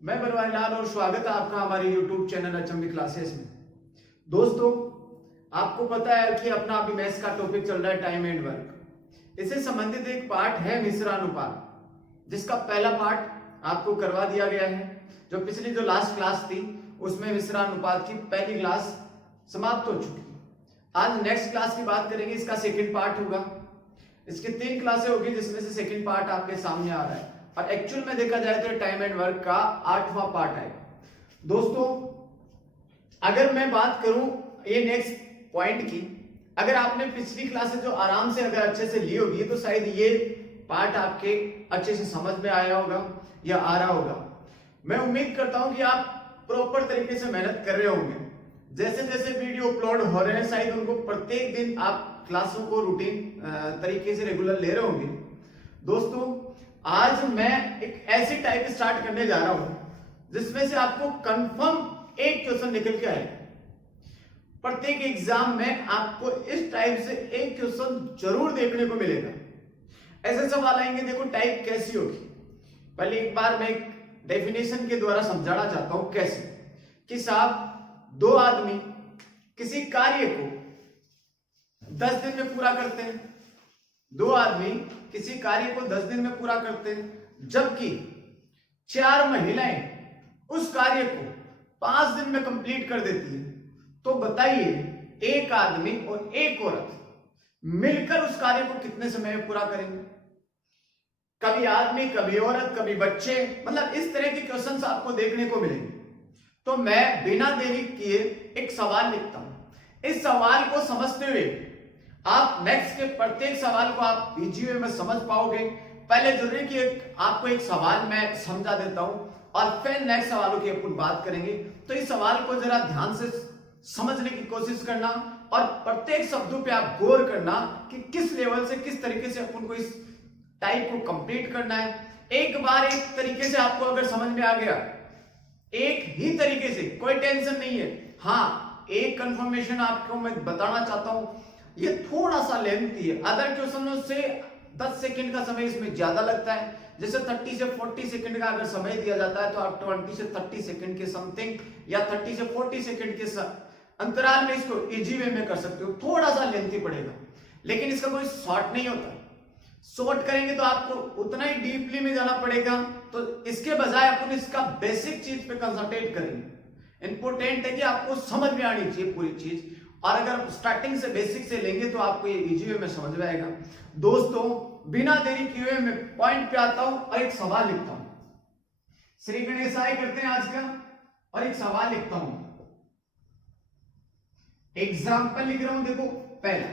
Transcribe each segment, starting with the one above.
मैं बनवारीलाल और स्वागत है आपका हमारे YouTube चैनल अचंबी क्लासेस में। दोस्तों, आपको पता है कि अपना अभी मैथ्स का टॉपिक चल रहा है टाइम एंड वर्क। इससे संबंधित एक पार्ट है मिश्रानुपात, जिसका पहला पार्ट आपको करवा दिया गया है। जो पिछली जो लास्ट क्लास थी उसमें मिश्रानुपात की पहली क्लास समाप्त हो चुकी। आज नेक्स्ट क्लास की बात करेंगे, इसका सेकेंड पार्ट होगा। इसकी 3 क्लासें होगी जिसमें से सेकेंड पार्ट आपके सामने आ रहा है और एक्चुअल में देखा जाए तो टाइम एंड वर्क का 8वां पार्ट है। दोस्तों, अगर मैं बात करूं ये नेक्स्ट पॉइंट की, अगर आपने पिछली क्लासें जो आराम से अगर अच्छे से ली होगी तो शायद ये पार्ट आपके अच्छे से समझ में आया होगा या आ रहा होगा। मैं उम्मीद करता हूं कि आप प्रॉपर तरीके से मेहनत कर रहे होंगे। जैसे जैसे वीडियो अपलोड हो रहे हैं शायद उनको प्रत्येक दिन आप क्लासों को रूटीन तरीके से रेगुलर ले रहे होंगे। दोस्तों, आज मैं एक ऐसी टाइप स्टार्ट करने जा रहा हूं जिसमें से आपको कंफर्म एक क्वेश्चन निकल के आएगा। प्रत्येक एग्जाम में आपको इस टाइप से एक क्वेश्चन जरूर देखने को मिलेगा। ऐसे सवाल आएंगे, देखो टाइप कैसी होगी। पहले एक बार मैं एक डेफिनेशन के द्वारा समझाना चाहता हूं कैसे कि साहब, 2 आदमी किसी कार्य को 10 दिन में पूरा करते हैं। 2 आदमी किसी कार्य को 10 दिन में पूरा करते हैं, जबकि 4 महिलाएं उस कार्य को 5 दिन में कंप्लीट कर देती है। तो बताइए, एक आदमी और एक औरत मिलकर उस कार्य को कितने समय में पूरा करेंगे? कभी आदमी, कभी औरत, कभी बच्चे, मतलब इस तरह के क्वेश्चंस आपको देखने को मिलेंगे। तो मैं बिना देरी किए एक सवाल लिखता हूं। इस सवाल को समझते हुए आप नेक्स्ट के प्रत्येक सवाल को आप इजी वे में समझ पाओगे। पहले जरूरी कि आपको एक सवाल मैं समझा देता हूं और फिर नेक्स्ट सवालों की अपन बात करेंगे। तो इस सवाल को जरा ध्यान से समझने की कोशिश करना और प्रत्येक शब्दों पे आप गौर करना कि किस लेवल से, किस तरीके से अपन को इस टाइप को कंप्लीट करना है। एक बार एक तरीके से आपको अगर समझ में आ गया, एक ही तरीके से, कोई टेंशन नहीं है। हाँ, एक कंफर्मेशन आपको मैं बताना चाहता हूं, ये थोड़ा सा लेंथी है। अदर क्वेश्चनों से 10 सेकंड का समय इसमें ज्यादा लगता है। जैसे 30 से 40 सेकंड का अगर समय दिया जाता है तो आप 20 से 30 सेकंड के समथिंग या 30 से 40 सेकंड के अंतराल में इसको इजी वे में कर सकते हो। थोड़ा सा लेंथी पड़ेगा, लेकिन इसका कोई शॉर्ट नहीं होता। शॉर्ट करेंगे तो आपको उतना ही डीपली में जाना पड़ेगा। तो इसके बजाय अपन इसका बेसिक चीज पे कंसंट्रेट करेंगे। इंपॉर्टेंट है कि आपको समझ में आनी चाहिए पूरी चीज, और अगर स्टार्टिंग से बेसिक से लेंगे तो आपको ये इजी वे में समझ में आएगा। दोस्तों, बिना देरी किए मैं पॉइंट पे आता हूं और एक सवाल लिखता हूं। श्री गणेशाय करते हैं आज का, और एक सवाल लिखता हूं। एग्जाम्पल लिख रहा हूं। देखो, पहला,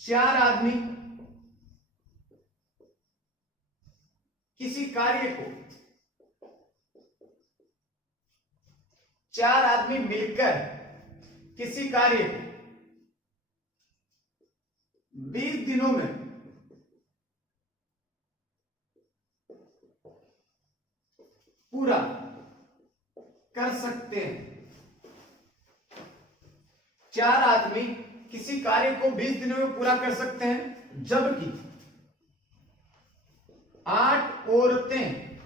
4 आदमी किसी कार्य को, 4 आदमी मिलकर किसी कार्य को 20 दिनों में पूरा कर सकते हैं। 4 आदमी किसी कार्य को 20 दिनों में पूरा कर सकते हैं, जबकि 8 औरतें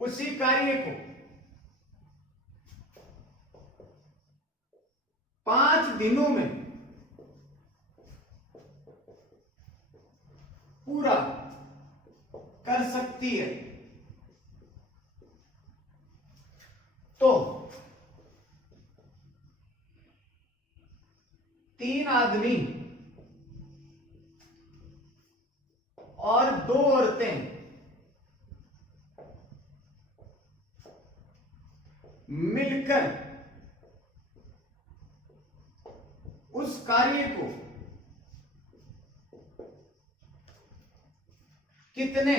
उसी कार्य को 5 दिनों में पूरा कर सकती है। तो 3 आदमी और 2 औरतें मिलकर उस कार्य को कितने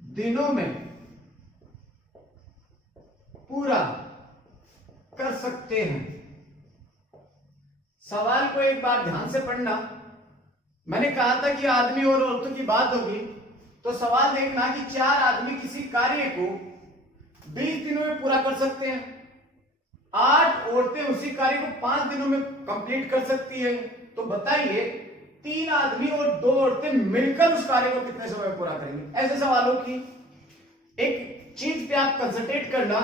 दिनों में पूरा कर सकते हैं? सवाल को एक बार ध्यान से पढ़ना। मैंने कहा था कि आदमी और औरतों की बात होगी, तो सवाल देखना कि 4 आदमी किसी कार्य को 20 दिनों में पूरा कर सकते हैं, 8 औरतें उसी कार्य को 5 दिनों में कंप्लीट कर सकती है। तो बताइए तीन आदमी और दो औरतें मिलकर उस कार्य को कितने समय में पूरा करेंगे। ऐसे सवालों की एक चीज पे आप कंसंट्रेट करना।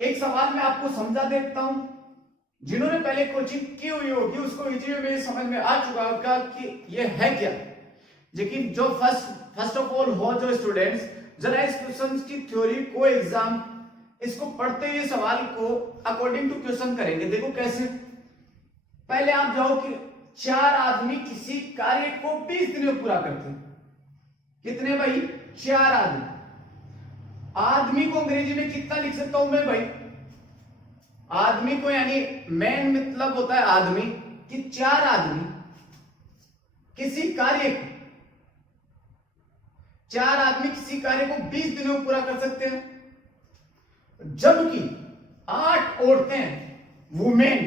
एक सवाल मैं आपको समझा देता हूं, जिन्होंने पहले कोचिंग की हुई होगी उसको इजीली में समझ में आ चुका होगा कि ये है क्या। लेकिन जो फर्स्ट ऑफ ऑल हो जो स्टूडेंट्स, जरा इस क्वेश्चन की थ्योरी को एग्जाम इसको पढ़ते हुए सवाल को अकॉर्डिंग टू क्वेश्चन करेंगे। देखो कैसे, पहले आप जाओ कि चार आदमी किसी कार्य को 20 दिन में पूरा करते हैं। कितने भाई? चार आदमी। आदमी को अंग्रेजी में कितना लिख सकता हूं मैं भाई? आदमी को यानी मैन मतलब होता है आदमी, कि चार आदमी किसी कार्य को, चार आदमी किसी कार्य को 20 दिनों में पूरा कर सकते हैं, जबकि 8 औरतें, वुमेन,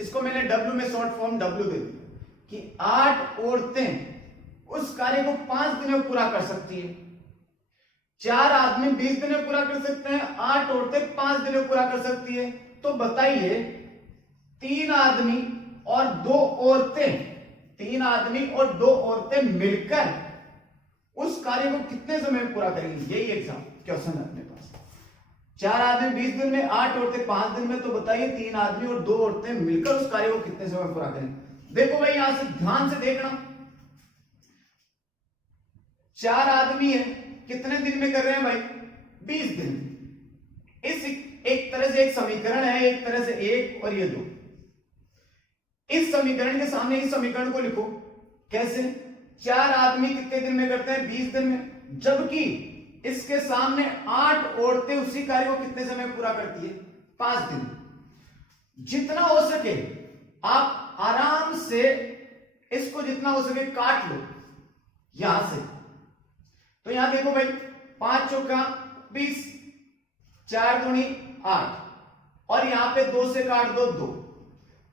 इसको मैंने डब्ल्यू में शॉर्ट फॉर्म डब्ल्यू दे दी, कि 8 औरतें उस कार्य को 5 दिनों में पूरा कर सकती है। चार आदमी 20 दिन में पूरा कर सकते हैं, 8 औरतें 5 दिन में पूरा कर सकती है। तो बताइए, तीन आदमी और दो औरतें, तीन आदमी और दो औरतें मिलकर उस कार्य को कितने समय में पूरा करेंगे? यही एग्जाम क्वेश्चन है अपने पास। चार आदमी 20 दिन में, 8 औरतें 5 दिन में, तो बताइए तीन आदमी और दो औरतें मिलकर उस कार्य को कितने समय में पूरा करेंगे? देखो भाई, यहां से ध्यान से देखना, चार आदमी है, कितने दिन में कर रहे हैं भाई? 20 दिन। इस एक तरह से एक समीकरण है, एक तरह से एक और ये दो। इस समीकरण के सामने इस समीकरण को लिखो। कैसे? चार आदमी कितने दिन में करते हैं? 20 दिन में, जबकि इसके सामने 8 औरतें उसी कार्य को कितने समय में पूरा करती है? 5 दिन। जितना हो सके आप आराम से इसको जितना हो सके काट लो यहां से। तो यहां देखो भाई, 5 चौका 20, 4 दूनी 8, और यहां पे 2 से काट दो 2,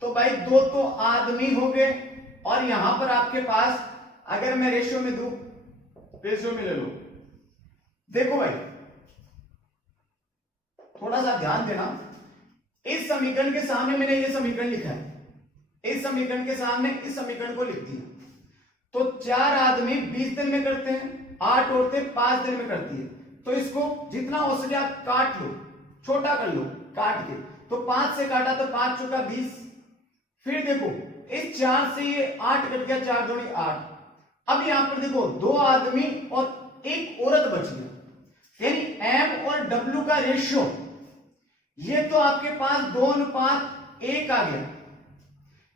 तो भाई 2 तो आदमी हो गए, और यहां पर आपके पास अगर मैं रेशियो में दूं, रेशियो में ले लो। देखो भाई, थोड़ा सा ध्यान देना, इस समीकरण के सामने मैंने ये समीकरण लिखा है, इस समीकरण के सामने इस समीकरण को लिख दिया। तो चार आदमी 20 दिन में करते हैं, 8 औरतें 5 दिन में करती है। तो इसको जितना हो सके आप काट लो, छोटा कर लो काट के। तो 5 से काटा तो 5 चौका 20, फिर देखो इस 4 से ये 8 कट गया, 4 दूनी 8। अब यहां पर देखो 2 आदमी और एक औरत बच गया, यानी एम और डब्ल्यू का रेशियो ये तो आपके पास 2:1 आ गया।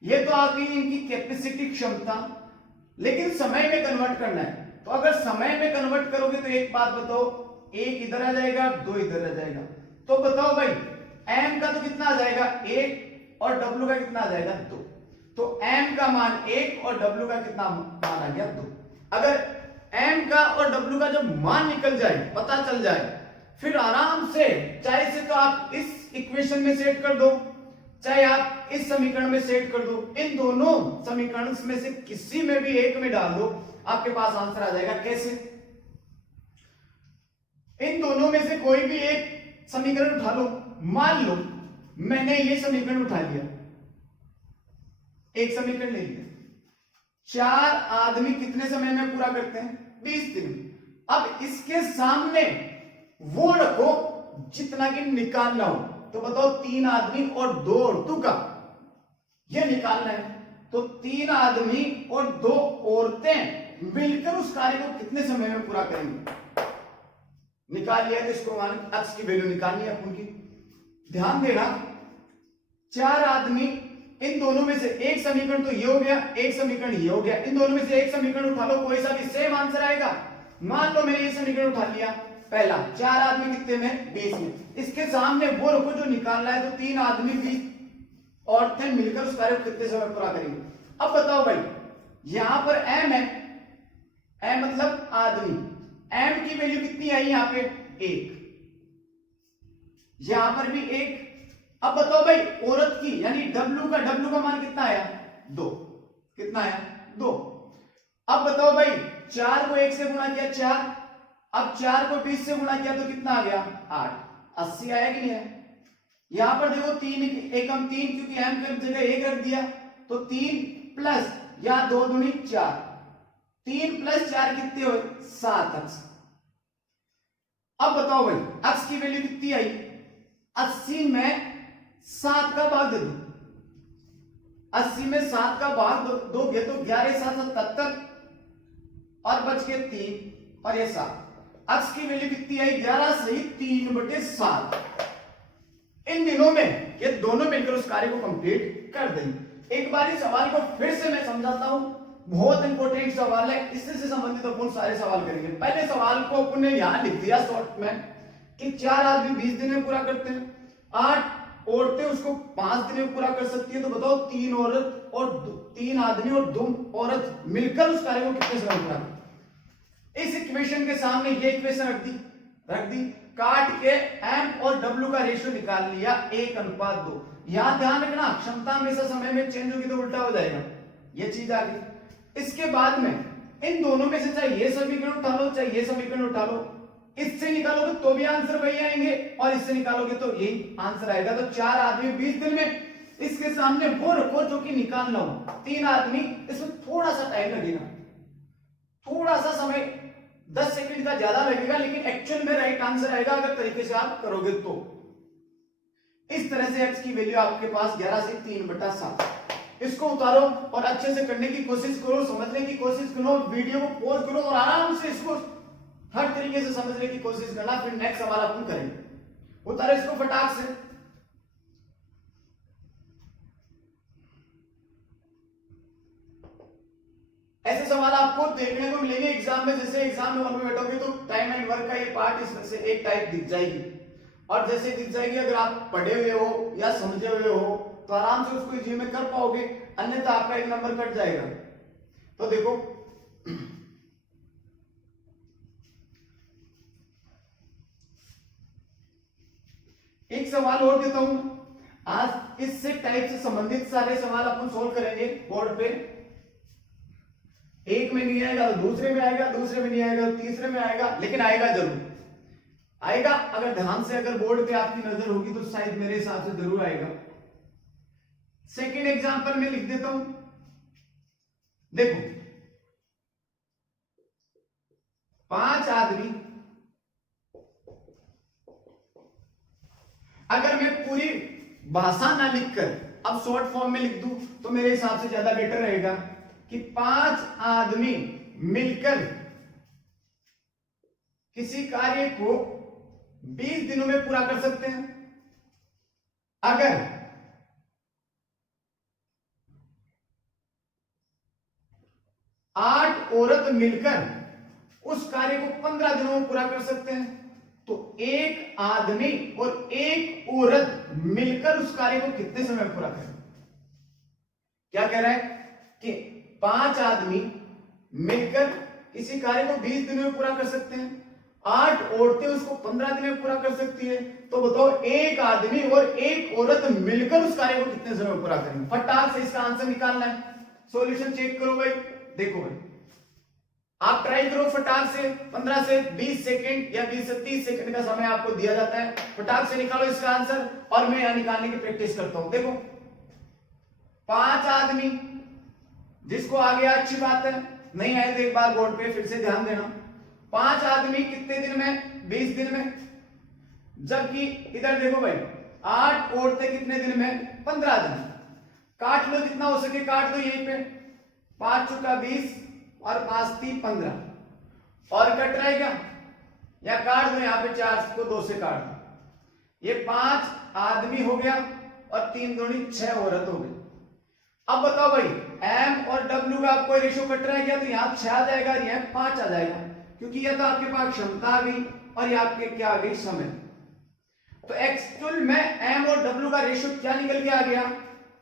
ये तो आपकी इनकी कैपेसिटी क्षमता, लेकिन समय में कन्वर्ट करना है। तो अगर समय में कन्वर्ट करोगे तो एक बात बताओ, एक इधर आ जाएगा, 2 इधर आ जाएगा। तो बताओ भाई, m का तो कितना आ जाएगा? 1, और w का कितना आ जाएगा? 2। तो m का मान 1 और w का कितना मान आ गया? 2। अगर m का और w का जब मान निकल जाए, पता चल जाए, फिर आराम से चाहे से तो आप इस इक्वेशन में सेट कर दो, चाहे आप इस समीकरण में सेट कर दो, इन दोनों समीकरण में से किसी में भी एक में डाल दो, आपके पास आंसर आ जाएगा। कैसे? इन दोनों में से कोई भी एक समीकरण उठा लो। मान लो मैंने ये समीकरण उठा लिया, एक समीकरण ले लिया। चार आदमी कितने समय में पूरा करते हैं? 20 दिन। अब इसके सामने वो रखो जितना कि निकालना हो। तो बताओ, 3 आदमी और 2 औरतों का ये निकालना है। तो 3 आदमी और 2 औरतें मिलकर उस कार्य को कितने समय में पूरा करेंगे? निकाल लिया, तो इसको मान x की वैल्यू निकालनी है उनकी। ध्यान देना, 4 आदमी, इन दोनों में से एक समीकरण तो ये हो गया, एक समीकरण ये हो गया, इन दोनों में से एक समीकरण उठा लो, कोई सा भी सेम आंसर आएगा। मान लो मैंने ये समीकरण उठा लिया पहला, 4 आदमी कितने में? 20 में। इसके सामने वो रखो जो निकालना है। तो 3 आदमी 20 औरतें मिलकर उस कार्य को कितने समय पूरा करेंगे? अब बताओ भाई, यहां पर m है, m मतलब आदमी, m की वैल्यू कितनी आई यहां पे? 1, यहां पर भी 1। अब बताओ भाई, औरत की यानी w का मान कितना आया? 2। कितना आया? 2। अब बताओ भाई, 4 को 1 से गुणा किया 4, अब 4 को 20 से गुणा किया तो कितना आ गया? 8। 80 आया कि नहीं है? यहां पर देखो 3 एकम 3, क्योंकि m की जगह 1 रख दिया, तो 3 प्लस या 2 दूनी 4, 3 + 4 कितने हुए 7 अक्ष। अब बताओ भाई अक्ष की वैल्यू कितनी आई, 80 में 7 का भाग दे दो, 80 में 7 का भाग दोगे तो 11 7 77 और बच गए 3 और ये 7। अक्ष की वैल्यू कितनी आई 11 सही 3/7। इन दिनों में ये दोनों मिलकर उस कार्य को कंप्लीट कर देंगे। एक बार इस सवाल को फिर से मैं समझाता हूं, बहुत इंपॉर्टेंट सवाल है, इससे से संबंधित अपन सारे सवाल करेंगे। पहले सवाल को अपन ने यहां लिख दिया शॉर्ट में कि 4 आदमी 20 दिन में पूरा करते हैं, 8 औरतें उसको 5 दिन में पूरा कर सकती है। तो बताओ 3 औरत और 3 आदमी और 2 औरत मिलकर उस कार्य को कितने समय पूरा करते। इस इक्वेशन के सामने ये इक्वेशन रख दी, काट के m और w का रेशियो निकाल लिया 1:2। यहां ध्यान रखना क्षमता हमेशा समय में चेंज होगी तो उल्टा हो जाएगा, ये चीज आ गई। इसके बाद में इन दोनों में से चाहे ये समीकरण उठा लो चाहे ये समीकरण उठा लो, इससे निकालोगे तो भी आंसर वही आएंगे और इससे निकालोगे तो यही आंसर आएगा। तो 4 आदमी 20 दिन में, इसके सामने वो रखो जो कि निकालना हो 3 आदमी, इसमें थोड़ा सा टाइम लगेगा, थोड़ा सा समय 10 सेकंड का ज्यादा लगेगा, लेकिन एक्चुअल में राइट आंसर आएगा अगर तरीके से आप करोगे तो। इस तरह से x की वैल्यू आपके पास 11 से 3/7। इसको उतारो और अच्छे से करने की कोशिश करो, समझने की कोशिश करो, वीडियो को पॉज करो और आराम से इसको हर तरीके से समझने की कोशिश करना। फिर नेक्स्ट सवाल अपन करेंगे। उतारो इसको फटाक से। ऐसे सवाल आपको देखने को मिलेंगे एग्जाम में। जैसे एग्जाम में वन में बैठोगे तो टाइम एंड वर्क का ये पार्ट इसमें से एक टाइप दिख जाएगी, और जैसे दिख जाएगी अगर आप पढ़े हुए हो या समझे हुए हो तो आराम से उसको इजी में कर पाओगे, अन्यथा आपका 1 नंबर कट जाएगा। तो देखो एक सवाल और देता हूं, आज इससे टाइप से संबंधित सारे सवाल अपन सोल्व करेंगे बोर्ड पे। एक में नहीं आएगा तो दूसरे में आएगा, दूसरे में नहीं आएगा तो तीसरे में आएगा, लेकिन आएगा जरूर आएगा। अगर ध्यान से अगर बोर्ड पे आपकी नजर होगी तो शायद मेरे हिसाब से जरूर आएगा। सेकंड एग्जांपल में लिख देता हूं, देखो 5 आदमी, अगर मैं पूरी भाषा ना लिखकर अब शॉर्ट फॉर्म में लिख दूं तो मेरे हिसाब से ज्यादा बेटर रहेगा कि 5 आदमी मिलकर किसी कार्य को 20 दिनों में पूरा कर सकते हैं। अगर 8 औरत मिलकर उस कार्य को 15 दिनों में पूरा कर सकते हैं, तो 1 आदमी और 1 औरत मिलकर उस कार्य को कितने समय में पूरा करें। क्या कह रहा है कि 5 आदमी मिलकर किसी कार्य को 20 दिनों में पूरा कर सकते हैं, 8 औरतें उसको 15 दिन में पूरा कर सकती है। तो बताओ 1 आदमी और 1 औरत मिलकर उस कार्य को कितने समय में पूरा करेंगे। फटाक से इसका आंसर निकालना है। सॉल्यूशन चेक करो भाई, देखो भाई आप ट्राई करो फटाक से, 15 से 20 सेकंड या 20 से 30 सेकंड का समय आपको दिया जाता है, फटाक से निकालो इसका आंसर और मैं यहां निकालने की प्रैक्टिस करता हूं। देखो 5 आदमी, जिसको आ गया अच्छी बात है, नहीं आए तो एक बार बोर्ड पे फिर से ध्यान देना। 5 आदमी कितने दिन में, 20 दिन में, जबकि इधर देखो भाई 8 औरतें कितने दिन में, 15 दिन। काट लो जितना हो सके काट दो यहीं पे, 5 चुका 20 और 5 3 15, और कट रहेगा या काट दो यहाँ पे 4 को 2 से काट दो। ये 5 आदमी हो गया और 3 दूनी 6 औरत हो गई। अब बताओ भाई m और w का आपको रेशियो कट रहा है क्या, तो यहाँ 6 आ जाएगा और यहाँ 5 आ जाएगा, क्योंकि यह तो आपके पास क्षमता आ गई और ये आपके क्या आ गई, समय। तो एक्चुअल में m और w का रेशियो क्या निकल के आ गया,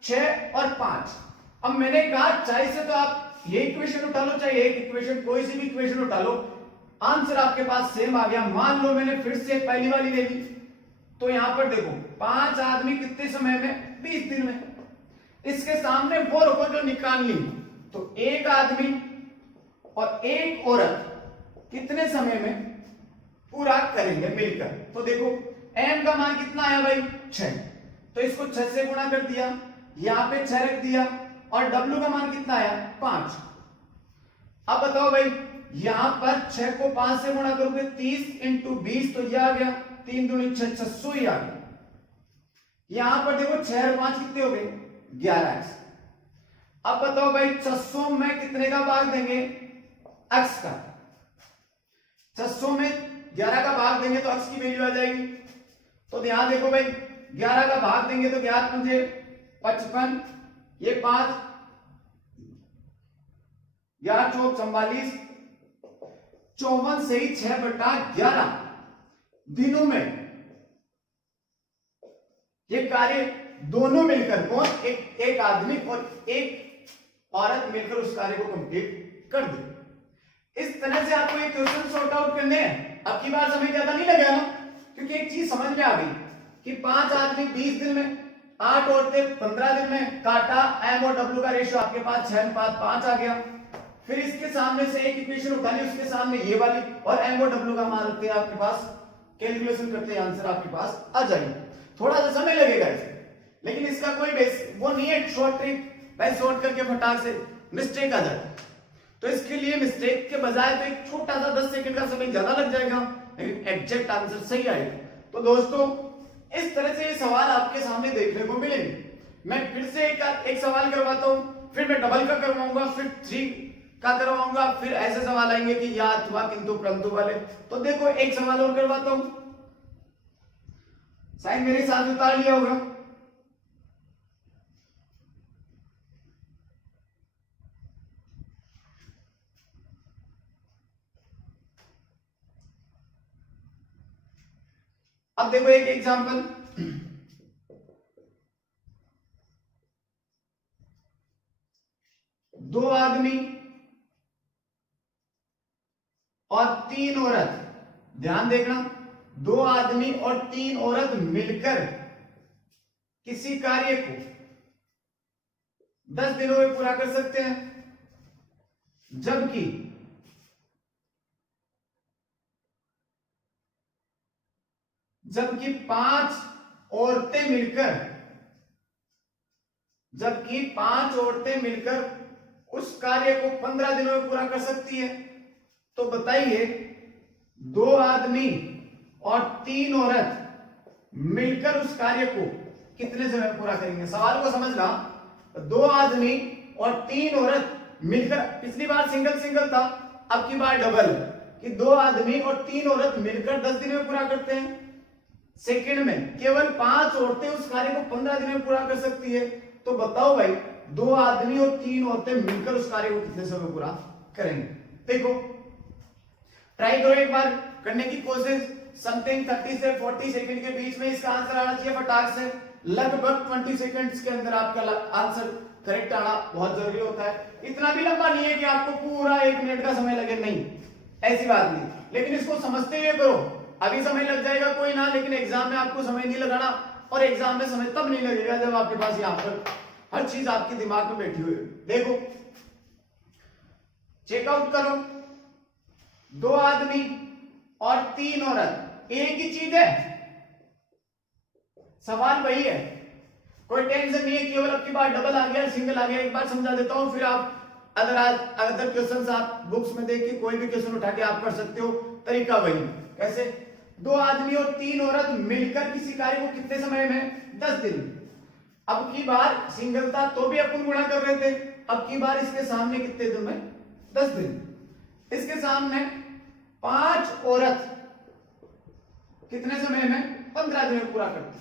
6 और 5। अब मैंने कहा चाहे से तो आप ये इक्वेशन उठा लो चाहे एक इक्वेशन, कोई सी भी इक्वेशन उठा लो, आंसर आपके पास सेम आ गया। मान लो मैंने फिर से पहली वाली ले ली, तो यहां पर देखो 5 आदमी कितने समय में, 20 दिन में। इसके सामने वो रखो जो निकालनी, तो 1 आदमी और 1 औरत कितने समय में पूरा करेंगे मिलकर। तो देखो m का मान कितना आया भाई, 6, तो इसको 6 से गुणा कर दिया, यहां पे 6 रख दिया और W का मान कितना आया 5। अब बताओ भाई यहां पर 6 को 5 से गुणा करोगे 30 इंटू 20 तो यह आ गया 3 दूनी 6 600 ही आ गया। यहां पर देखो 6 और 5 कितने हो गए 11x। अब बताओ भाई 600 में कितने का भाग देंगे x का। 600 में 11 का भाग देंगे तो x की वैल्यू आ जाएगी। तो ध्यान देखो भाई 11 का भाग देंगे तो 11 मुझे 55 ये 5 11 चौक 44 54 से ही 6/11 दिनों में ये कार्य दोनों मिलकर कौन एक आदमी और एक औरत मिलकर उस कार्य को कंप्लीट कर दे। इस तरह से आपको ये क्वेश्चन सॉर्ट आउट करने हैं। अब की बार समय ज्यादा नहीं लगेगा ना, क्योंकि एक चीज समझ में आ गई कि 5 आदमी 20 दिन में, 8 औरतें 15 दिन में, काटा एम और डब्ल्यू का रेशियो आपके पास 6:5 आ गया। फिर इसके सामने से एक इक्वेशन उठा ली, उसके सामने ये वाली और एम और डब्ल्यू का मान रखते हैं आपके पास, कैलकुलेशन करते हैं आंसर आपके पास आ जाएगा। थोड़ा सा समय लगेगा इसे, लेकिन इसका कोई बेस वो नहीं है शॉर्ट ट्रिक भाई शॉर्ट करके फटाक से मिस्टेक आ जाए। तो इसके लिए मिस्टेक के बजाय तो एक छोटा सा 10 सेकंड का समय ज्यादा लग जाएगा, लेकिन एग्जैक्ट आंसर सही आएगा। तो दोस्तों इस तरह से ये सवाल आपके सामने देखने को मिलेंगे। मैं फिर से एक सवाल करवाता हूं, फिर मैं डबल का करवाऊंगा, फिर 3 का करवाऊंगा, फिर ऐसे सवाल आएंगे कि या अथवा किंतु परंतु वाले। तो देखो एक सवाल और करवाता हूं, साइन मेरे साथ उतार लिया होगा। अब देखो एक एग्जांपल, 2 आदमी और 3 औरत, ध्यान देखना 2 आदमी और 3 औरत मिलकर किसी कार्य को 10 दिनों में पूरा कर सकते हैं, जबकि जबकि 5 औरतें मिलकर उस कार्य को 15 दिनों में पूरा कर सकती है। तो बताइए 2 आदमी और 3 औरत मिलकर उस कार्य को कितने समय में पूरा करेंगे। सवाल को समझना, 2 आदमी और 3 औरत मिलकर, पिछली बार सिंगल सिंगल था, अब की बार डबल कि 2 आदमी और 3 औरत मिलकर 10 दिन में पूरा करते हैं। सेकंड में केवल 5 औरतें उस कार्य को 15 दिन में पूरा कर सकती है। तो बताओ भाई 2 आदमी और 3 औरतें मिलकर उस कार्य को कितने समय में पूरा करेंगे। देखो ट्राई करो एक बार करने की कोशिश, समथिंग 30 से 40 सेकंड के बीच में इसका आंसर आना चाहिए फटाक से। लगभग 20 सेकंड्स के अंदर आपका आंसर करेक्ट आना बहुत जरूरी होता है। इतना भी लंबा नहीं है कि आपको पूरा 1 मिनट का समय लगे, नहीं ऐसी बात नहीं, लेकिन इसको समझते हुए करो। अभी समय लग जाएगा कोई ना, लेकिन एग्जाम में आपको समय नहीं लगाना, और एग्जाम में समय तब नहीं लगेगा जब आपके पास यहाँ पर हर चीज आपके दिमाग में बैठी हुई है। देखो चेकआउट करो, 2 आदमी और 3 औरत एक ही चीज है, सवाल वही है, कोई टेंशन नहीं है। केवल अब की बार डबल आ गया, सिंगल आ गया, एक बार समझा देता हूं, फिर आप अदर क्वेश्चंस आप बुक्स में देख के कोई भी क्वेश्चन उठा के आप कर सकते हो। तरीका वही, कैसे 2 आदमी और 3 औरत मिलकर किसी कार्य को कितने समय में 10 दिन। अब की बार सिंगल था तो भी अपन गुणा कर रहे थे, अब की बार इसके सामने कितने दिन में 10 दिन, इसके सामने 5 औरत कितने समय में 15 दिन में पूरा करती।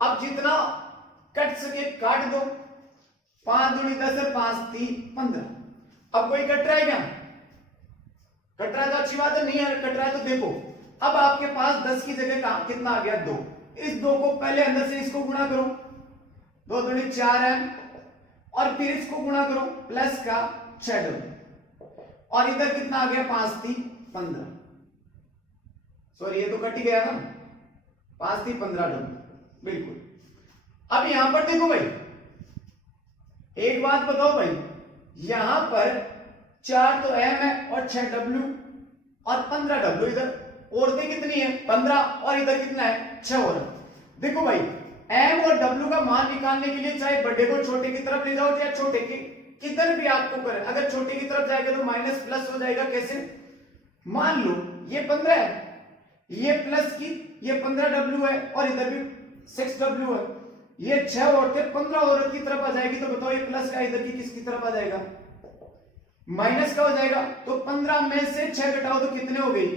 अब जितना कट सके काट दो, 5 दूनी 10 है, 5 3 15। अब कोई कट रहा है क्या? कट रहा है तो अच्छी बात है, नहीं है कट रहा है तो देखो अब आपके पास 10 की जगह कितना आ गया 2। इस 2 को पहले अंदर से इसको गुणा करो, 2 दूनी 4 है, और फिर इसको गुणा करो प्लस का 6 और इधर कितना आ गया 5 3 15। सॉरी ये तो कट ही गया ना, 5 3 15 डबल बिल्कुल। अब यहां पर देखो भाई एक बात बताओ भाई, यहां पर 4 तो एम है और 6 डब्ल्यू और 15 डब्ल्यू, इधर औरतें कितनी है 15 और इधर कितना है 6 औरत। देखो भाई एम और डब्ल्यू का मान निकालने के लिए चाहे बड़े को छोटे की तरफ ले जाओ, चाहे छोटे की किधर भी आपको करे, अगर छोटे की तरफ जाएगा तो माइनस प्लस हो जाएगा। कैसे? मान लो ये 15 है, ये प्लस की ये 15 डब्ल्यू है और इधर भी 6 डब्ल्यू है, ये 6 औरतें 15 औरत की तरफ आ जाएगी। तो बताओ ये प्लस का इधर की किसकी तरफ आ जाएगा? माइनस का हो जाएगा। तो 15 में से 6 घटाओ तो कितने हो गई?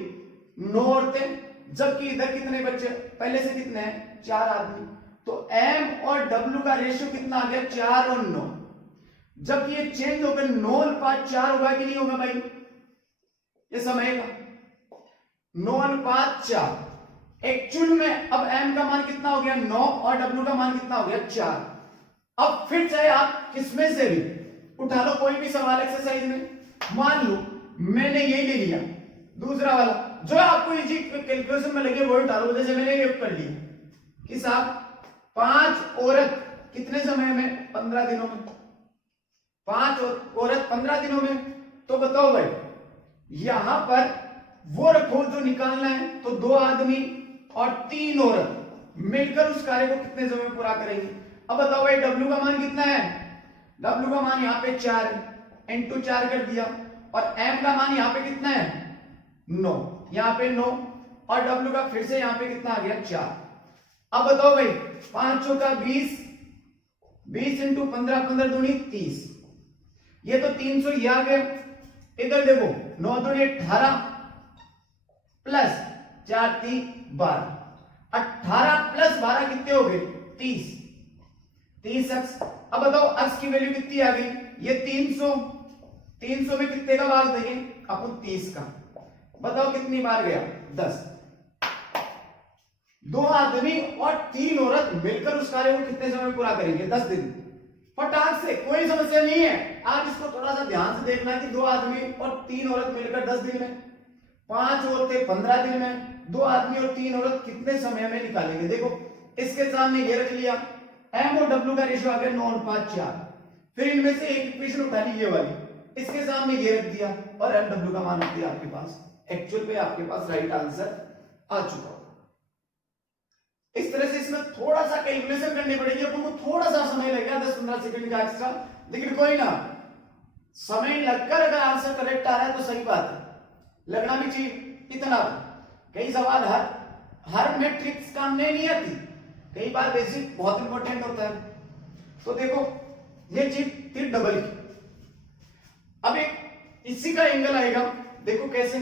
9 औरतें। जबकि इधर कितने बच्चे पहले से कितने हैं? 4 आदमी। तो एम और डब्ल्यू का रेशियो कितना आ गया? 4 और 9। जब ये चेंज होकर 9:4 होगा कि नहीं होगा भाई? ये समय का 9:4 एक्चुअल में अब m का मान कितना हो गया? 9 और w का मान कितना हो गया? 4। अब फिर चाहे आप किसमें से भी उठा लो कोई भी सवाल एक्सरसाइज में, मान लो मैंने यही ले लिया दूसरा वाला, जो आपको इजी कैलकुलेशन में लगे वो उठा लो। जैसे मैंने ये कर लिया कि साहब 5 औरत कितने समय में? 15 दिनों में। 5 औरत 15 दिनों में। तो बताओ भाई यहां पर वो रखो जो निकालना है, तो 2 आदमी और 3 औरत मिलकर उस कार्य को कितने समय में पूरा करेंगे। अब बताओ भाई W का मान कितना है? W का मान यहाँ पे 4 है, इंटू 4 कर दिया। और M का मान यहाँ पे कितना है? 9, यहाँ पे 9 और W का फिर से यहाँ पे कितना आ गया? 4। अब बताओ भाई 5 का 20, 20 इंटू 15, 15 दूनी 30, ये तो 300 ये आ गया। इधर देखो 9 दूनी 18 प्लस 4 3 12, 18 प्लस 12 कितने हो गए? 30, 30 अक्स। अब बताओ अक्स की वैल्यू कितनी आ गई? ये 300, 300 में कितने का भाग देंगे अपन? 30 का। बताओ कितनी बार गया? 10। 2 आदमी और 3 औरत मिलकर उस कार्य को कितने समय में पूरा करेंगे? 10 दिन। फटाक से, कोई समस्या नहीं है। आप इसको थोड़ा सा ध्यान से देखना कि 2 आदमी और 3 औरत मिलकर 10 दिन में, 5 औरतें 15 दिन में, 2 आदमी और 3 औरत कितने समय में निकालेंगे? देखो इसके सामने ये रख लिया, एम और डब्ल्यू का रेशियो आ गया 9:4। फिर इनमें से एक इक्वेशन उठा ली ये वाली, इसके सामने ये रख दिया और एम डब्ल्यू का मान रख दिया आपके पास। एक्चुअल में आपके पास राइट आंसर आ चुका। इस तरह से इसमें थोड़ा सा कैलकुलेशन करनी पड़ेगी, आपको थोड़ा सा समय लगेगा 10-15 सेकंड का एक्स्ट्रा, लेकिन कोई ना, समय लगकर अगर आंसर करेक्ट आ रहा है तो सही बात है, लगना भी चाहिए इतना। कई सवाल हर में ट्रिक्स काम नहीं आती, कई बार बेसिक बहुत इंपॉर्टेंट होता है। तो देखो ये चीज थी डबल की। अब एक इसी का एंगल आएगा, देखो कैसे।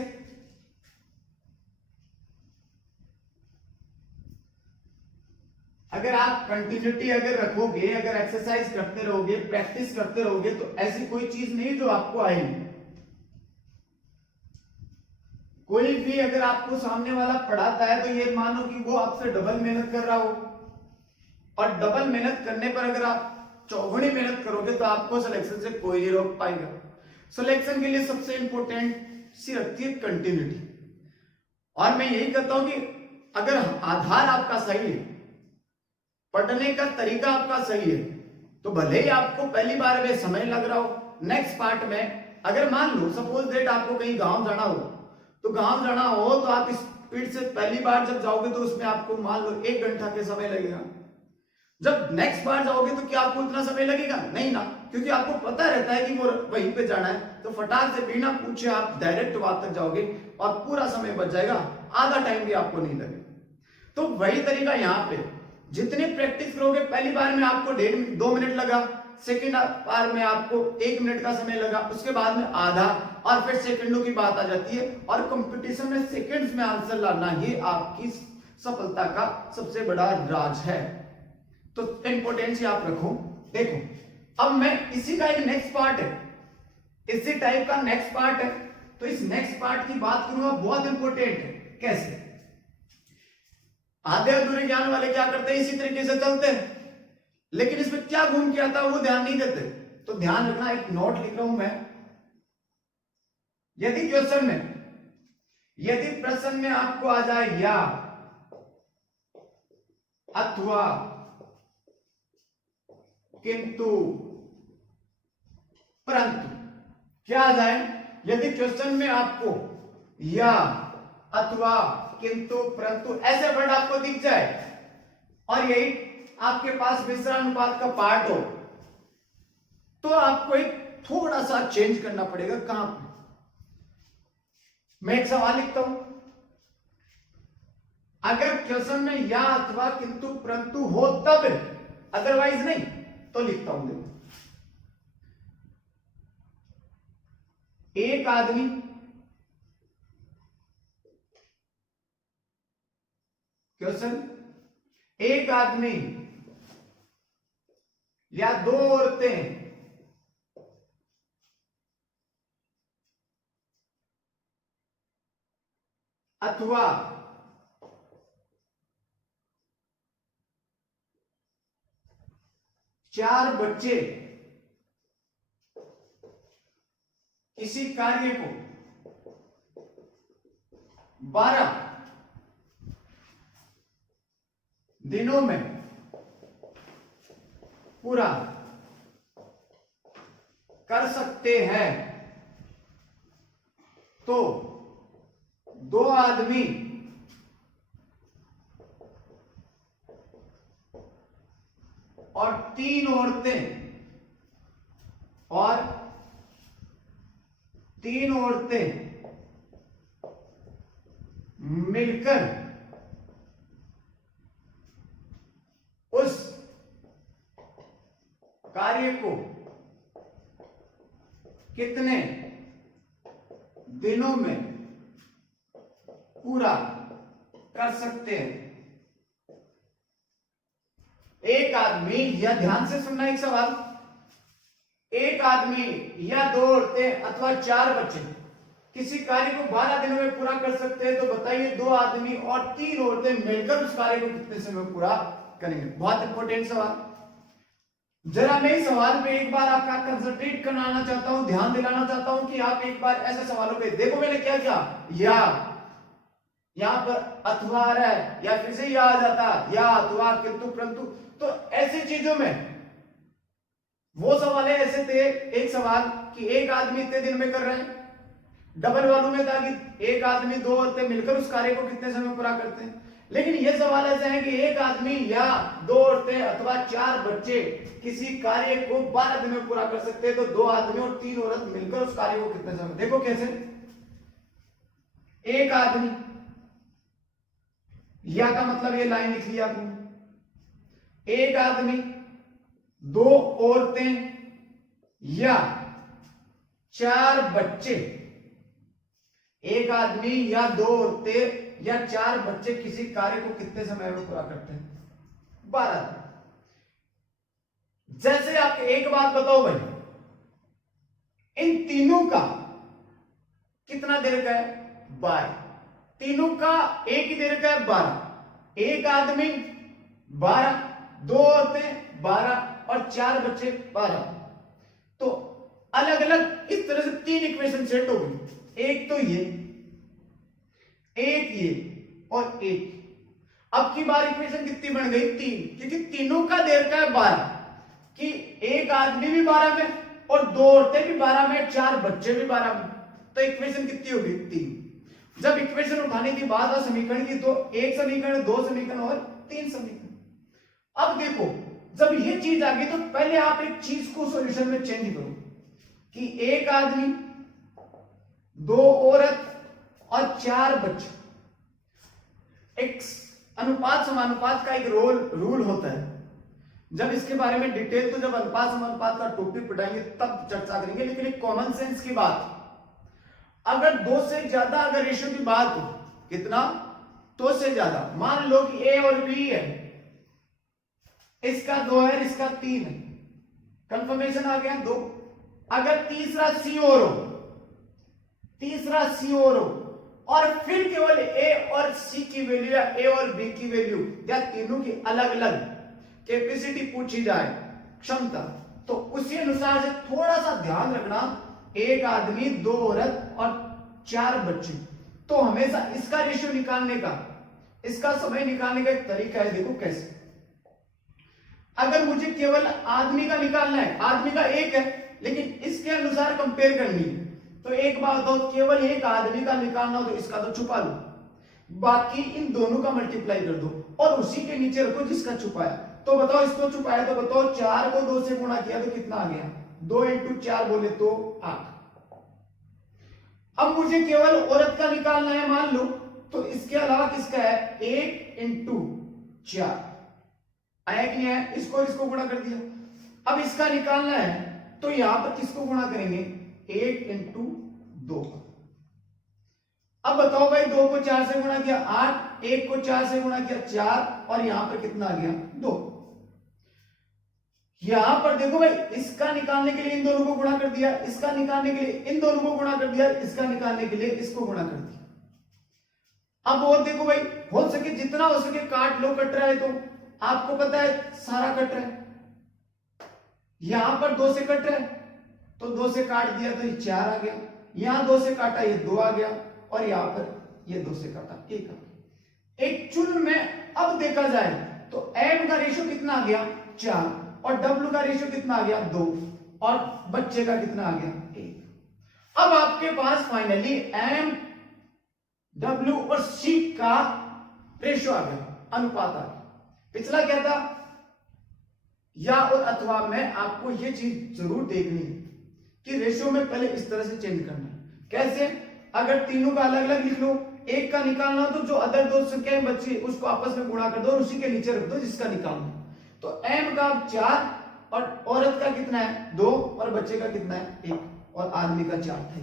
अगर आप कंटिन्यूटी अगर रखोगे, अगर एक्सरसाइज करते रहोगे, प्रैक्टिस करते रहोगे, तो ऐसी कोई चीज नहीं जो आपको आएगी। कोई भी अगर आपको सामने वाला पढ़ाता है तो ये मानो कि वो आपसे डबल मेहनत कर रहा हो, और डबल मेहनत करने पर अगर आप चौगुनी मेहनत करोगे तो आपको सिलेक्शन से कोई नहीं रोक पाएगा। सिलेक्शन के लिए सबसे इंपॉर्टेंट सी रखती है कंटिन्यूटी। और मैं यही कहता हूं कि अगर आधार आपका सही है, पढ़ने का तरीका आपका सही है, तो भले ही आपको पहली बार में समय लग रहा हो, नेक्स्ट पार्ट में अगर मान लो सपोज दैट आपको कहीं गांव जाना हो, तो गांव जाना हो तो आप स्पीड से पहली बार जब जाओगे तो उसमें आपको मान लो 1 घंटा के समय लगेगा। जब नेक्स्ट बार जाओगे तो क्या आपको इतना समय लगेगा? नहीं ना, क्योंकि आपको पता रहता है कि वो वहीं पे जाना है। तो फटाक से बिना पूछे आप डायरेक्ट वहां तक जाओगे और पूरा समय बच जाएगा, आधा टाइम भी आपको नहीं लगेगा। तो वही तरीका यहाँ पे, जितनी प्रैक्टिस करोगे, पहली बार में आपको 2 मिनट लगा, सेकंड बार में आपको 1 मिनट का समय लगा, उसके बाद में आधा, और फिर सेकंडों की बात आ जाती है। और कंपटीशन में सेकंड्स में आंसर लाना ही आपकी सफलता का सबसे बड़ा राज है। तो इंपॉर्टेंस आप रखो। देखो अब मैं इसी का एक नेक्स्ट पार्ट है, इसी टाइप का नेक्स्ट पार्ट है, तो इस नेक्स्ट पार्ट की बात करूंगा, बहुत इंपॉर्टेंट है। कैसे? आधे अधूरे ज्ञान वाले क्या करते हैं, इसी तरीके से चलते हैं, लेकिन इसमें क्या घूम के आता है वो ध्यान नहीं देते। तो ध्यान रखना, एक नोट लिख रहा हूं मैं। यदि क्वेश्चन में, यदि प्रश्न में आपको आ जाए या, अथवा, किंतु, परंतु, क्या आ जाए? यदि क्वेश्चन में आपको या, अथवा, किंतु, परंतु ऐसे वर्ड आपको दिख जाए, और यही आपके पास मिश्रा अनुपात का पार्ट हो तो आपको एक थोड़ा सा चेंज करना पड़ेगा। कहां पे? मैं एक सवाल लिखता हूं, अगर क्वेश्चन में या अथवा किंतु परंतु हो तब, अदरवाइज नहीं, तो लिखता हूं। देखो, एक आदमी क्वेश्चन, एक आदमी या दो औरतें अथवा चार बच्चे किसी कार्य को 12 दिनों में पूरा कर सकते हैं तो दो आदमी और तीन औरतें मिलकर उस कार्य को कितने दिनों में पूरा कर सकते हैं? एक आदमी, या ध्यान से सुनना एक सवाल, एक आदमी या दो औरतें अथवा चार बच्चे किसी कार्य को 12 दिनों में पूरा कर सकते हैं तो बताइए दो आदमी और तीन औरतें मिलकर उस कार्य को कितने समय में पूरा करेंगे? बहुत इंपॉर्टेंट सवाल। जरा मैं इस सवाल पे एक बार आपका कंसंट्रेट कराना चाहता हूं, ध्यान दिलाना चाहता हूं कि आप एक बार ऐसे सवालों पे देखो। मैंने क्या किया, या यहां पर अथवा आ रहा है या फिर से या आ जाता, या अथवा किंतु परंतु, तो ऐसी चीजों में वो सवाल है ऐसे थे। एक सवाल कि एक आदमी इतने दिन में कर रहे हैं, डबल वालों में था कि एक आदमी दो औरतें मिलकर उस कार्य को कितने समय में पूरा करते हैं। लेकिन ये सवाल ऐसे है कि एक आदमी या दो औरतें अथवा चार बच्चे किसी कार्य को 12 दिन में पूरा कर सकते हैं तो दो आदमी और तीन औरत मिलकर उस कार्य को कितने समय? देखो कैसे, एक आदमी, या का मतलब ये लाइन लिख लिया आपने, एक आदमी, दो औरतें या चार बच्चे, एक आदमी या दो औरतें या चार बच्चे किसी कार्य को कितने समय में पूरा करते हैं? 12 दिन। जैसे आप एक बात बताओ भाई, इन तीनों का कितना देर का है? 12। तीनों का एक ही देर का है 12। एक आदमी 12, दो औरतें 12 और चार बच्चे 12। तो अलग अलग इस तरह से तीन इक्वेशन सेट हो गई, एक तो ये, एक ये और एक। अब की बार इक्वेशन कितनी बन गई? 3, क्योंकि तीनों का देर का है 12, कि एक आदमी भी 12 में और दो औरतें भी 12 में, चार बच्चे भी 12 में, तो इक्वेशन कितनी होगी? 3। जब इक्वेशन उठाने की बात है समीकरण की, तो एक समीकरण, दो समीकरण और तीन समीकरण। अब देखो, जब ये चीज आ गई तो पहले आप एक चीज को सॉल्यूशन में चेंज करो कि एक आदमी, दो औरत और चार बच्चे, एक अनुपात समानुपात का एक रूल होता है। जब इसके बारे में डिटेल, तो जब अनुपात समानुपात का टॉपिक पढ़ाएंगे तब चर्चा करेंगे, लेकिन एक कॉमन सेंस की बात, अगर दो से ज्यादा अगर रेशियो की बात हो, कितना? दो से ज्यादा। मान लो कि ए और बी है, इसका 2 है, इसका 3 है, कंफर्मेशन आ गया 2। अगर तीसरा सी और हो, तीसरा सी और हो, और फिर केवल ए और सी की वैल्यू या ए और बी की वैल्यू या तीनों की अलग अलग कैपेसिटी पूछी जाए, क्षमता, तो उसी अनुसार से थोड़ा सा ध्यान रखना, एक आदमी, दो औरत और चार बच्चे, तो हमेशा इसका रेशियो निकालने का, इसका समय निकालने का एक तरीका है। देखो कैसे, अगर मुझे केवल आदमी का निकालना है, आदमी का एक है लेकिन इसके अनुसार कंपेयर करनी है, तो एक बात बताओ, केवल एक आदमी का निकालना हो तो इसका तो छुपा लो, बाकी इन दोनों का मल्टीप्लाई कर दो और उसी के नीचे रखो जिसका छुपाया, तो बताओ इसको छुपाया तो बताओ 4 को 2 से गुणा किया तो कितना आ गया? 2 इंटू 4 बोले तो 8। अब मुझे केवल औरत का निकालना है मान लो, तो इसके अलावा किसका है? 1 इंटू 4 आया कि नहीं आया? इसको इसको गुणा कर दिया। अब इसका निकालना है तो यहां पर किसको गुणा करेंगे? 1 इंटू 2। अब बताओ भाई 2 को 4 से गुणा किया 8, 1 को 4 से गुणा किया 4, और यहां पर कितना आ गया? 2। यहां पर देखो भाई, इसका निकालने के लिए इन दोनों को गुणा कर दिया, इसका निकालने के लिए इन दोनों को गुणा कर दिया, इसका निकालने के लिए इसको गुणा कर दिया। अब और देखो भाई, हो सके जितना हो सके काट लो, कट रहा है तो आपको पता है सारा कट रहा है। यहां पर 2 से कट रहा है तो 2 से काट दिया तो ये 4 आ गया, यहां 2 से काटा ये 2 आ गया, और यहां पर ये 2 से काटा 1 आ गया। एक्चुअल में अब देखा जाए तो m का रेशियो कितना आ गया? 4, और w का रेशियो कितना आ गया? 2, और बच्चे का कितना आ गया? 1। अब आपके पास फाइनली m, w और c का रेशियो आ गया, अनुपात आ गया। पिछला क्या था? या और अथवा में आपको यह चीज जरूर देखनी है कि रेशियो में पहले इस तरह से चेंज करना है। कैसे? अगर तीनों का अलग अलग लिख लो, एक का निकालना हो तो जो अदर दो संख्याएं बची उसको आपस में गुणा कर दो और उसी के नीचे रख दो जिसका निकालना। तो m का 4, और औरत का कितना है? 2, और बच्चे का कितना है? 1, और आदमी का 4 था।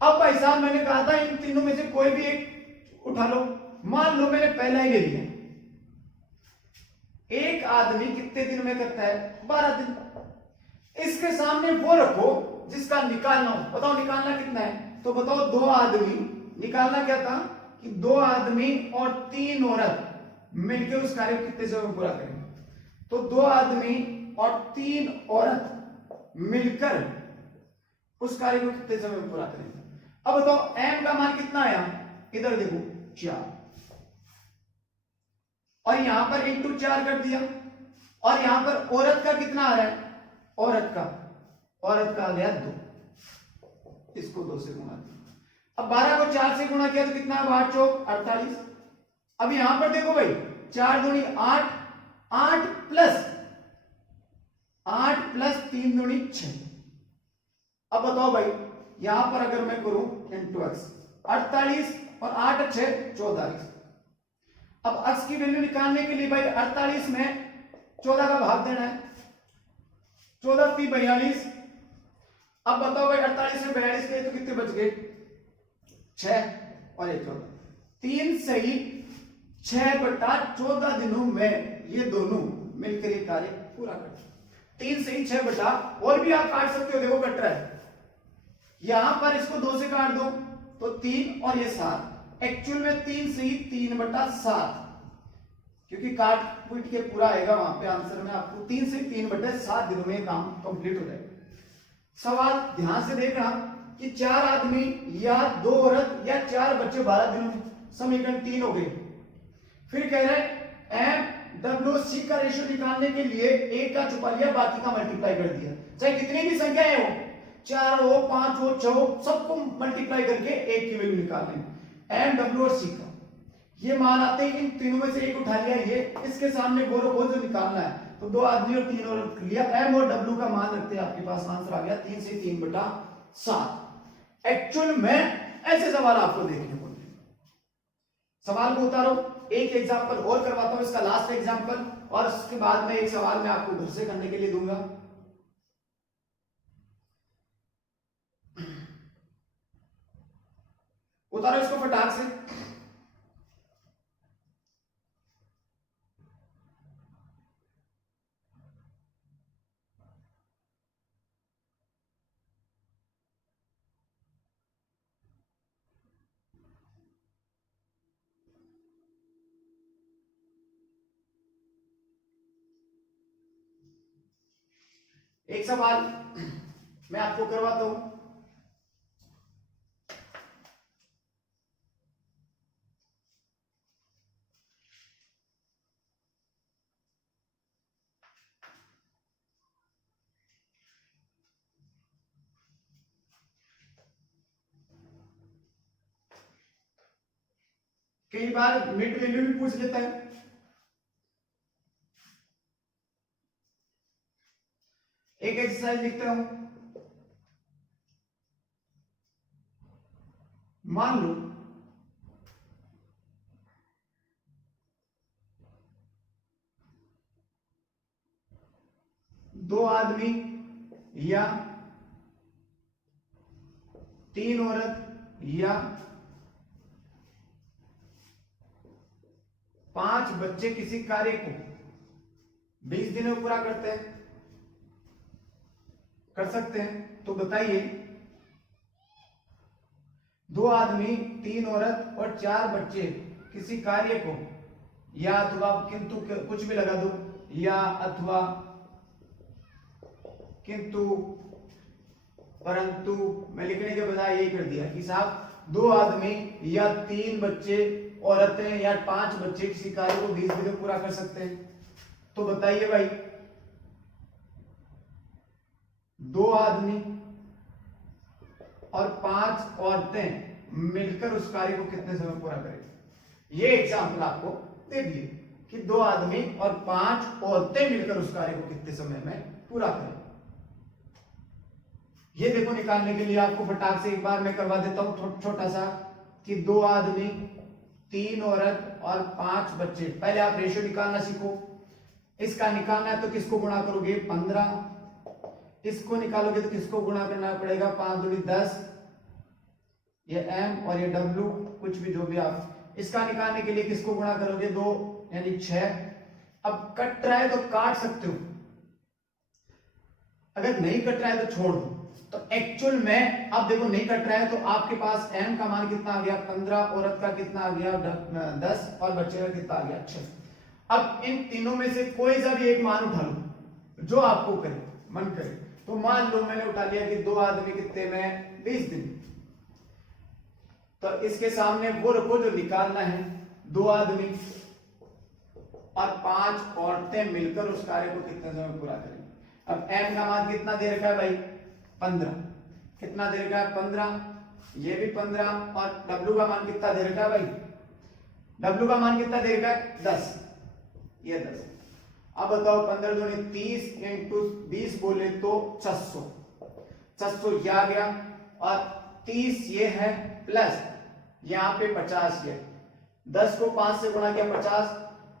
अब भाई साहब मैंने कहा था इन तीनों में से कोई भी एक उठा लो। मान लो मैंने पहला ही ले लिया। एक आदमी कितने दिन में करता है? 12 दिन। इसके सामने वो रखो जिसका निकालना हो। बताओ निकालना कितना है? तो बताओ 2 आदमी, निकालना क्या था कि 2 आदमी और 3 औरत मिलकर उस कार्य को कितने समय में पूरा करेंगे? तो 2 आदमी और 3 औरत मिलकर उस कार्य को कितने समय में पूरा करेंगे? अब बताओ m का मान कितना आया? इधर देखो 4, और यहां पर इंटू 4 कर दिया, और यहां पर औरत का कितना आ रहा है? औरत का आ गया 2, इसको 2 से गुणा किया। अब 12 को 4 से गुणा किया तो कितना है? 8 चौक 48। अब यहां पर देखो भाई 4 दूनी 8, 8 प्लस 3 दूनी 6। अब बताओ भाई यहां पर अगर मैं करूं इंटू x, 48 और 8 6 44। अब x की वैल्यू निकालने के लिए भाई 48 में 14 का भाग देना है, 14 3 42। अब बताओ भाई 48 में 42 गए तो कितने बच गए? 6 और 1 14। 3 सही 6/14 दिनों में ये दोनों मिलकर ये कार्य पूरा करते। 3 सही 6 और भी आप काट सकते हो, देखो कट रहा है। यहां पर इसको 2 से काट दो तो 3 और ये 7। एक्चुअल में 3 सही 3/7, क्योंकि काट पीट के पूरा आएगा वहां पे आंसर में आपको 3 से 3/7 दिनों में काम कंप्लीट हो जाएगा। सवाल ध्यान से देखना कि 4 आदमी या 2 औरत या 4 बच्चे 12 दिनों में, समीकरण 3 हो गए। फिर कह रहे हैं m w c का रेशियो निकालने के लिए एक का छुपा लिया, बाकी का मल्टीप्लाई कर दिया। चाहे कितनी भी संख्याएं हो, 4 हो 5 हो 6 हो, सबको मल्टीप्लाई करके एक की वैल्यू निकाल लेंगे। m w और c का ये मान आते ही इन तीनों में से एक उठा लिया, ये इसके सामने वो रखो जो निकालना है। तो 2 आदमी और 3 औरत लिया, m और w का मान रखते हैं, आपके पास आंसर आ गया 3 से 3/7। एक्चुअल में ऐसे सवाल आपको देखने को मिले। सवाल को उतारो, एक एग्जांपल और करवाता हूं, इसका लास्ट एग्जांपल, और उसके बाद में एक सवाल मैं आपको घर से करने के लिए दूंगा। उतारो इसको फटाक से। एक सवाल मैं आपको करवाता हूं। कई बार मिड वैल्यू भी पूछ लेता है। एक एक्सरसाइज लिखता हूं, मान लो दो आदमी या तीन औरत या 5 बच्चे किसी कार्य को 20 दिन में पूरा करते हैं, कर सकते हैं। तो बताइए, 2 आदमी 3 औरत और 4 बच्चे किसी कार्य को, या अथवा किंतु कुछ भी लगा दो, या अथवा किंतु परंतु, मैं लिखने के बजाय यही कर दिया कि साहब 2 आदमी या 3 बच्चे औरतें या 5 बच्चे किसी कार्य को 20 दिन में पूरा कर सकते हैं। तो बताइए भाई, 2 आदमी और 5 औरतें मिलकर उस कार्य को कितने समय पूरा करेंगे। ये एग्जाम्पल आपको दे दिए कि 2 आदमी और 5 औरतें मिलकर उस कार्य को कितने समय में पूरा करें। ये देखो, निकालने के लिए आपको फटाक से एक बार मैं करवा देता हूं छोटा सा, कि 2 आदमी 3 औरत और 5 बच्चे। पहले आप रेशियो निकालना सीखो। इसका निकालना है तो किसको गुणा करोगे, 15। इसको निकालोगे तो किसको गुणा करना पड़ेगा, 5 दूनी 10, ये m और ये w, कुछ भी जो भी आप। इसका निकालने के लिए किसको गुणा करोगे, 2 यानी 6। अब कट रहा है तो काट सकते हो, अगर नहीं कट रहा है तो छोड़ दो। तो एक्चुअल में अब देखो नहीं कट रहा है तो आपके पास m का मान कितना आ गया, 15, औरत का कितना आ गया, 10, और बच्चे का कितना आ गया, 6। अब इन तीनों में से कोई सा भी एक मान उठा लो जो आपको करे, मन करे। तो मान लो मैंने उठा लिया कि 2 आदमी कितने में, 20 दिन। तो इसके सामने वो रखो जो निकालना है, 2 आदमी और 5 औरतें मिलकर उस कार्य को कितने समय पूरा करेंगे। अब m का मान कितना दे रखा है भाई, 15। कितना दे रखा है, 15, ये भी 15, और w का मान कितना दे रखा है भाई, w का मान कितना दे रखा है, 10, ये 10। अब बताओ, 15 दूनी 30 इंटू 20 बोले तो 600, 600 ये आ गया, और 30 ये है, प्लस यहाँ पे 50 ये, 10 को 5 से गुणा किया 50,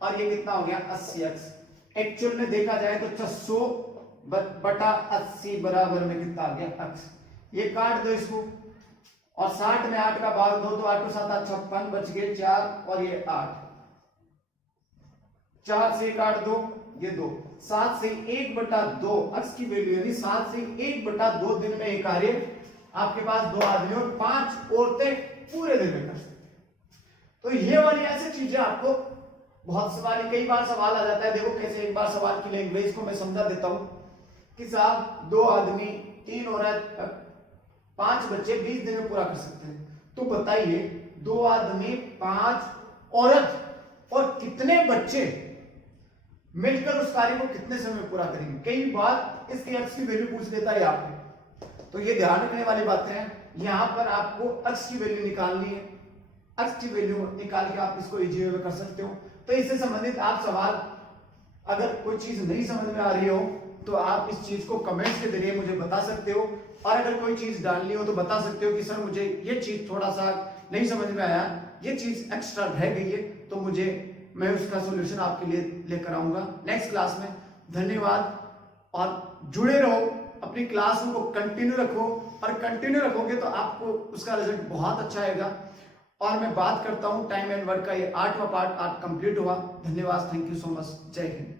और ये कितना हो गया, 80x। एक्चुअल में देखा जाए तो 600 बटा 80 बराबर में कितना आ गया, x। ये काट दो इसको, और 60 में 8 का भाग दो, तो 8 7 56, बच गए 4, और ये 8, 4 से काट दो, ये 2, 7 से 1/2 x की वैल्यू, यानी 7 से 1/2 दिन में ये कार्य आपके पास 2 आदमी और 5 औरतें पूरे दिन में कर सकते। तो ये वाली ऐसी चीजें आपको बहुत सवाल, कई बार सवाल आ जाता है। देखो कैसे, एक बार सवाल की लैंग्वेज को मैं समझा देता हूं कि साहब 2 आदमी 3 औरत 5 बच्चे 20 दिन में पूरा कर सकते हैं। तो बताइए, 2 आदमी 5 औरत और कितने बच्चे मिलकर उस कार्य को कितने समय में पूरा करेंगे। कई बार इसके x की वैल्यू पूछ लेता है आपको, तो ये ध्यान रखने वाली बातें हैं। यहां पर आपको x की वैल्यू निकालनी है, x की वैल्यू निकाल के आप इसको इजी वे में कर सकते हो। तो इससे संबंधित आप सवाल, अगर कोई चीज नहीं समझ में आ रही हो तो आप इस चीज को कमेंट्स के जरिए मुझे बता सकते हो, और अगर कोई चीज डालनी हो तो बता सकते हो कि सर मुझे ये चीज थोड़ा सा नहीं समझ में आया, ये चीज एक्स्ट्रा रह गई है, तो मैं उसका सॉल्यूशन आपके लिए लेकर आऊंगा नेक्स्ट क्लास में। धन्यवाद, और जुड़े रहो, अपनी क्लास को कंटिन्यू रखो, और कंटिन्यू रखोगे तो आपको उसका रिजल्ट बहुत अच्छा आएगा। और मैं बात करता हूं टाइम एंड वर्क का, ये 8वां पार्ट आज कंप्लीट हुआ। धन्यवाद, थैंक यू सो मच, जय हिंद।